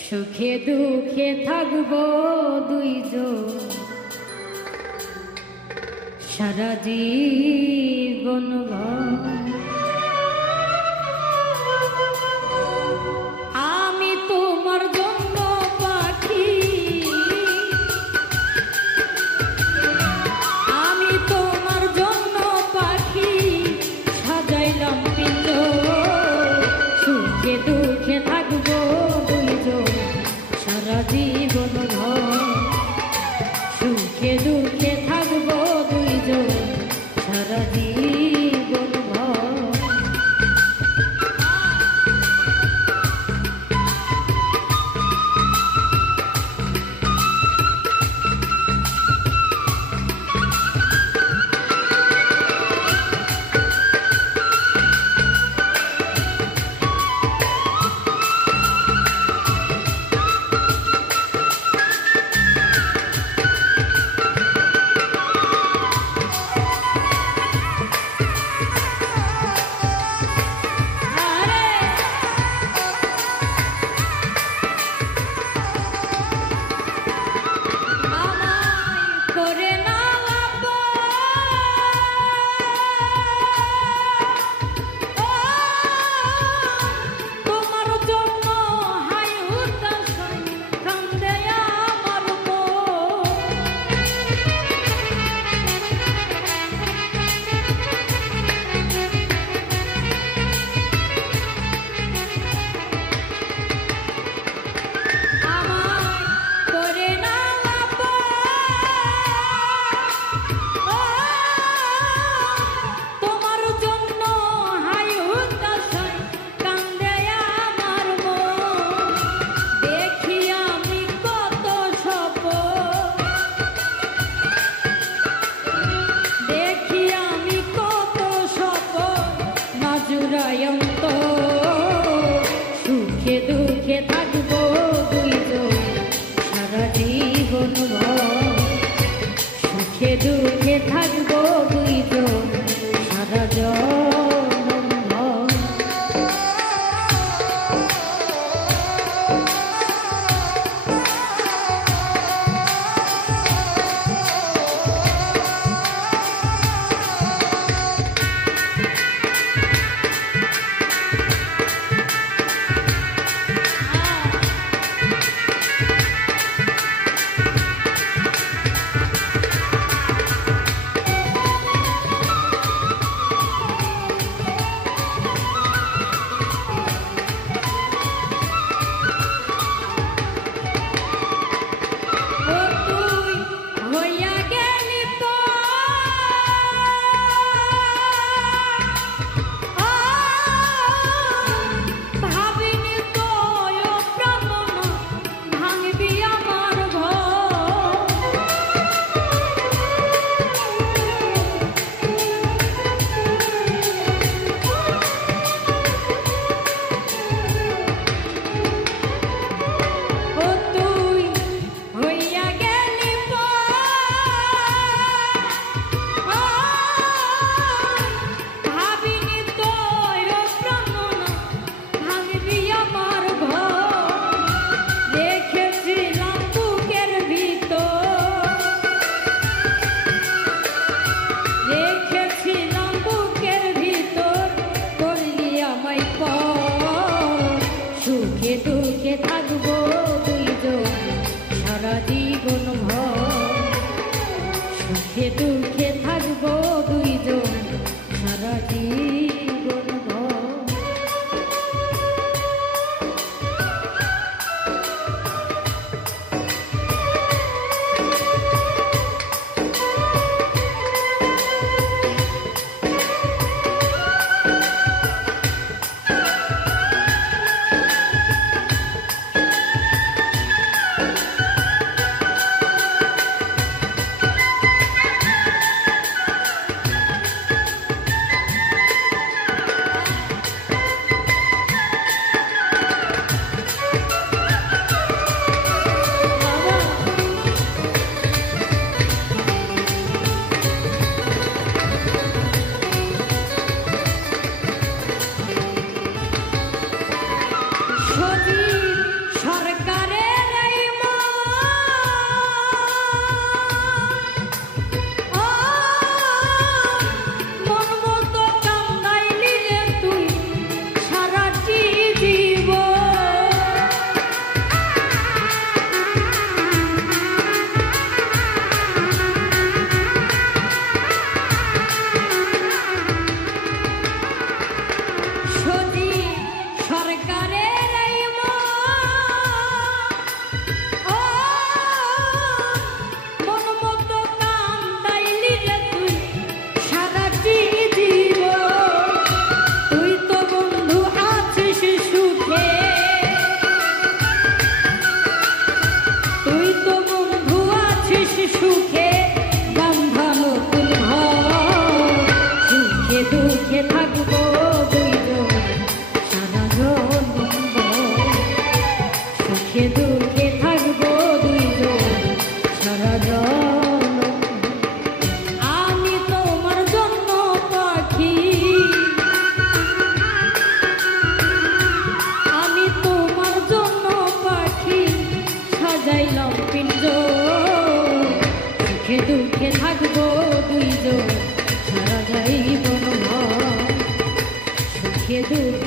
সুখে দুঃখে থাকব দুইজন। সারা জীবন ভর সুখে থাকব দুইজন সারা জীবন সুখে দুঃখে থাকব দুইজন সাজাইলাম পিঞ্জ সুখে দুঃখে থাকব দুইজন সারা ভর সুখে দুঃখে